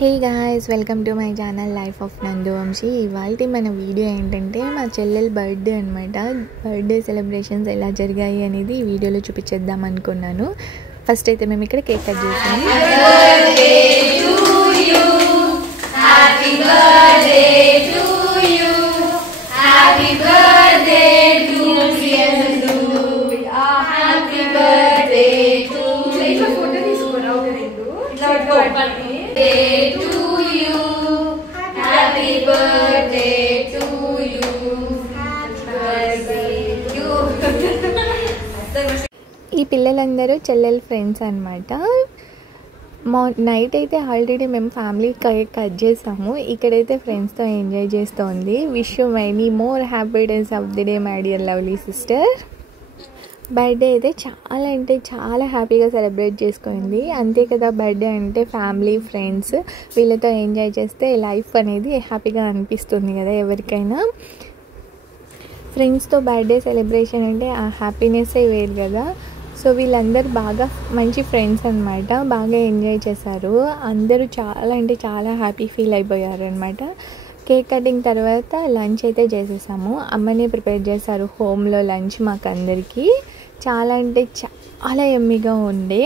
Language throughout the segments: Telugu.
Hey guys, welcome to my channel life of నందు వంశీ. ఇవాళ మన వీడియో ఏంటంటే మా చెల్లెల బర్త్డే అనమాట. బర్త్డే సెలబ్రేషన్స్ ఎలా జరిగాయి అనేది ఈ వీడియోలో చూపించేద్దాం అనుకున్నాను. ఫస్ట్ అయితే మేము ఇక్కడ కేక్ కట్ చేసాము. ఈ పిల్లలందరూ చెల్లెల ఫ్రెండ్స్ అనమాట. నైట్ అయితే ఆల్రెడీ మేము ఫ్యామిలీ కేక్ కట్ చేసాము. ఇక్కడైతే ఫ్రెండ్స్తో ఎంజాయ్ చేస్తోంది. Wish you many more happy days of the day my dear lovely sister. Birthday అయితే చాలా హ్యాపీగా సెలబ్రేట్ చేసుకుంది. అంతే కదా, బర్త్డే అంటే ఫ్యామిలీ ఫ్రెండ్స్ వీళ్ళతో ఎంజాయ్ చేస్తే లైఫ్ అనేది హ్యాపీగా అనిపిస్తుంది కదా ఎవరికైనా. ఫ్రెండ్స్తో బర్త్డే సెలబ్రేషన్ అంటే ఆ హ్యాపీనెస్సే వేరు కదా. సో వీళ్ళందరూ బాగా మంచి ఫ్రెండ్స్ అనమాట. బాగా ఎంజాయ్ చేశారు. అందరూ చాలా హ్యాపీ ఫీల్ అయిపోయారు అనమాట. కేక్ కటింగ్ తర్వాత లంచ్ అయితే చేసేసాము. అమ్మనే ప్రిపేర్ చేశారు హోమ్లో లంచ్ మాకు అందరికీ. చాలా యమ్మీగా ఉండే.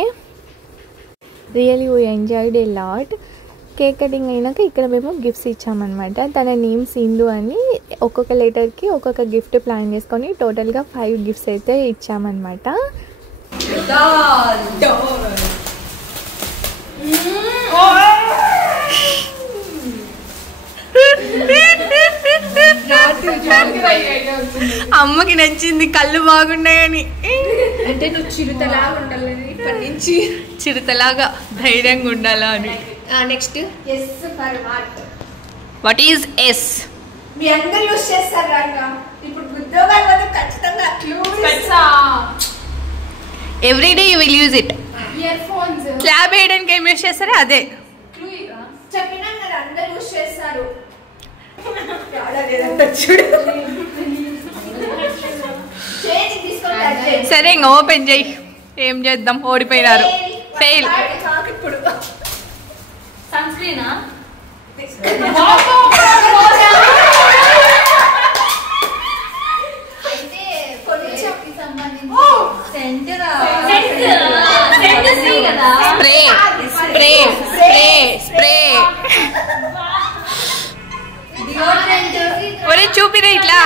Really we enjoyed a lot. Cake cutting అయినాక ఇక్కడ మేము గిఫ్ట్స్ ఇచ్చామన్నమాట. తన నేమ్ సింధు అని ఒక్కొక్క లెటర్కి ఒక్కొక్క గిఫ్ట్ ప్లాన్ చేసుకొని టోటల్గా 5 గిఫ్ట్స్ అయితే ఇచ్చామన్నమాట. అమ్మకి నచ్చింది, కళ్ళు బాగున్నాయని. అంటే నువ్వు చిరుతలాగా ఉండాలని ఇప్పటి నుంచి, చిరుతలాగా ధైర్యంగా ఉండాలా అని. Next S for heart. What is S? మీ అందరూ యూస్ చేస్తారు రంగా. ఇప్పుడు ఉద్యోగాలు వల్ల ఖచ్చితంగా everyday you will use it. Earphones slab వేయడానికి ఏం యూస్ చేస్తారో అదే చెప్పినా కదా, అందరూ యూస్ చేస్తారు. సరే ఇంకా ఓపెన్ చెయ్యి. ఏం చేద్దాం, ఓడిపోయినారు. ఫెయిల్. ఇప్పుడు సన్ స్క్రీనా? అయితే కొంచెం స్ప్రే స్ప్రే స్ప్రే స్ప్రే. ఒరే చూపిరే ఇట్లా.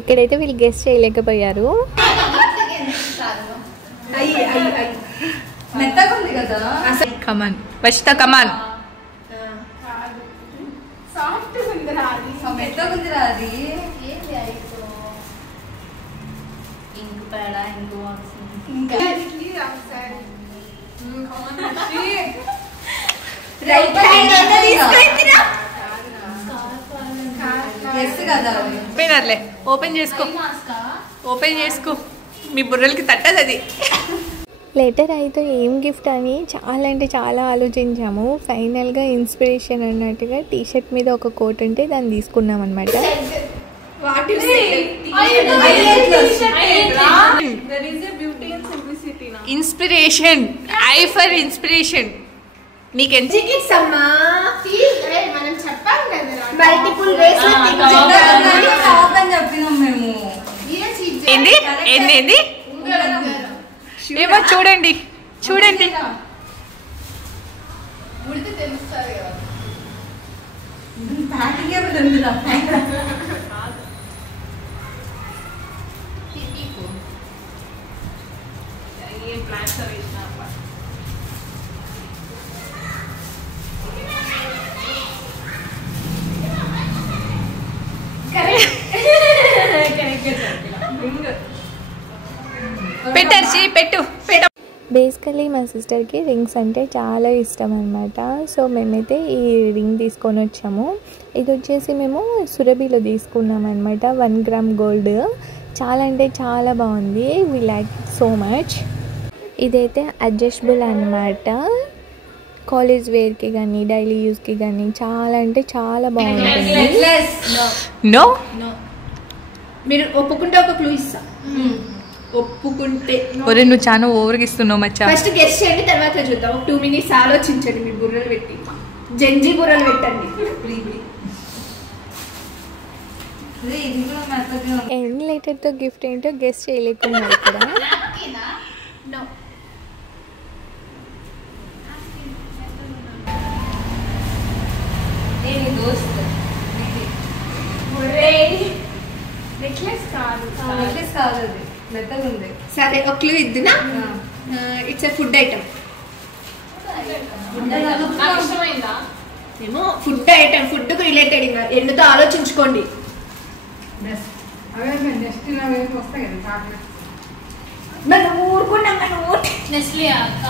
ఇక్కడైతే వీళ్ళు గెస్ట్ చేయలేకపోయారు. మెత్తగా ఉంది కదా. కమాన్ వర్షిత, కమాన్. సాఫ్ట్ ఉందిరా అది. మెత్తగా ఉందిరా అది. ఇంకు పేడ ఇంకు ఇంకా పోయినారులే. ఓపెన్ చేసుకో, ఓపెన్ చేసుకో. మీ బుర్రలకి తట్టదు అది. లెటర్ అయితే ఏం గిఫ్ట్ అని చాలా ఆలోచించాము. ఫైనల్గా ఇన్స్పిరేషన్ అన్నట్టుగా టీషర్ట్ మీద ఒక కోట్ ఉంటే దాన్ని తీసుకున్నాం అనమాట. Inspiration, I for inspiration. నీకెంత మల్టిపుల్ వేస్ చెప్పినాం మేము. ఏంది ఏంది ఏంది ఏమో చూడండి చూడండి. పెట్టర్చి పెట్టు పెట్టు. బేసికలీ మా సిస్టర్కి రింగ్స్ అంటే చాలా ఇష్టం అనమాట. సో మేమైతే ఈ రింగ్ తీసుకొని వచ్చాము. ఇది వచ్చేసి మేము సురభిలో తీసుకున్నాం అనమాట. 1 గ్రామ్ గోల్డ్. చాలా బాగుంది. We like it so much. ఇదైతే అడ్జస్టబుల్ అనమాట. కాలేజ్ వేర్కి కానీ డైలీ యూస్కి కానీ చాలా బాగుంటుంది. నో మీరు ఒప్పుకుంటే ఒక క్లూ ఇస్తా. ఒప్పుకుంటే ఒరే నువ్వు చాలా ఓవర్గిస్తున్నావు మచ్చా. ఫస్ట్ గెస్ట్ చేయండి, తర్వాత చూద్దాం. ఒక 2 minutes ఆలోచించండి, మీ బుర్రలు పెట్టి జంజీ బుర్రలు పెట్టండి. ఎండ్ లెటర్తో గిఫ్ట్ ఏంటో గెస్ట్ చేయలేకున్నారు ఇక్కడ. No. నెక్లెస్ కాదు, మెత్తగా ఉంది. సరే ఒక క్లూ ఇద్దునా? It's a food item. ఏమో ఫుడ్ ఐటమ్, ఫుడ్ కు రిలేటెడ్. ఇంకా ఎన్నుతో ఆలోచించుకోండి. మనం ఊరుకున్నాం, మనం నెస్లీ అక్క.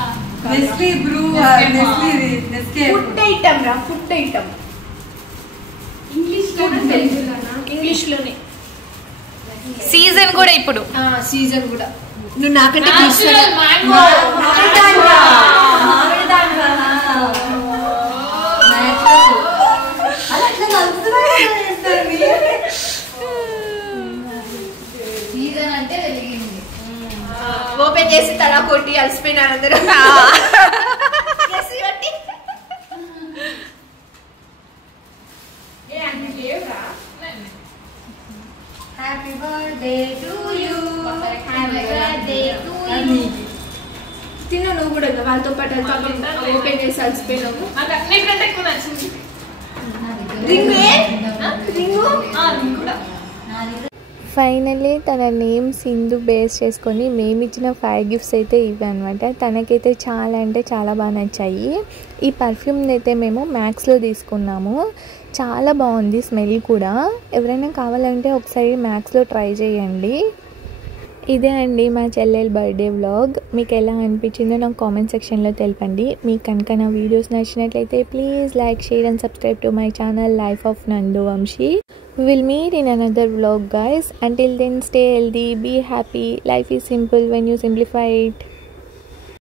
ఫుడ్ ఐటమ్ రా, ఫుడ్ ఐటమ్. ఇంగ్లీష్ లోనే. సీజన్ కూడా ఇప్పుడు. సీజన్ కూడా. నువ్వు నాకంటే సీజన్ అంటే వెలిగింది. ఓపెన్ చేసి తలా కొట్టి అలసిపోయినారు అందరూ. Happy birthday to you. Happy birthday to you. తిన్నా నువ్వు కూడా వాళ్ళతో పాటు ఓపెన్ చేసి అలసిపోయినావు. నీకంటే ఎక్కువ నచ్చింది. ఫైనల్లీ తన నేమ్ సింధు బేస్ చేసుకొని మేమిచ్చిన 5 గిఫ్ట్స్ అయితే ఇవి అనమాట. తనకైతే చాలా అంటే చాలా బాగా నచ్చాయి. ఈ పర్ఫ్యూమ్ని అయితే మేము మ్యాక్స్లో తీసుకున్నాము. చాలా బాగుంది స్మెల్ కూడా. ఎవరైనా కావాలంటే ఒకసారి మ్యాక్స్లో ట్రై చేయండి. ఇదే అండి మా చెల్లెల బర్త్డే వ్లాగ్. మీకు ఎలా అనిపించిందో నాకు కామెంట్ సెక్షన్లో తెలపండి. మీకు కనుక నా వీడియోస్ నచ్చినట్లయితే please like, share and subscribe to my channel Life of Nandu Vamshi. We will meet in another vlog, guys. Until then, stay healthy, be happy. Life is simple when you simplify it.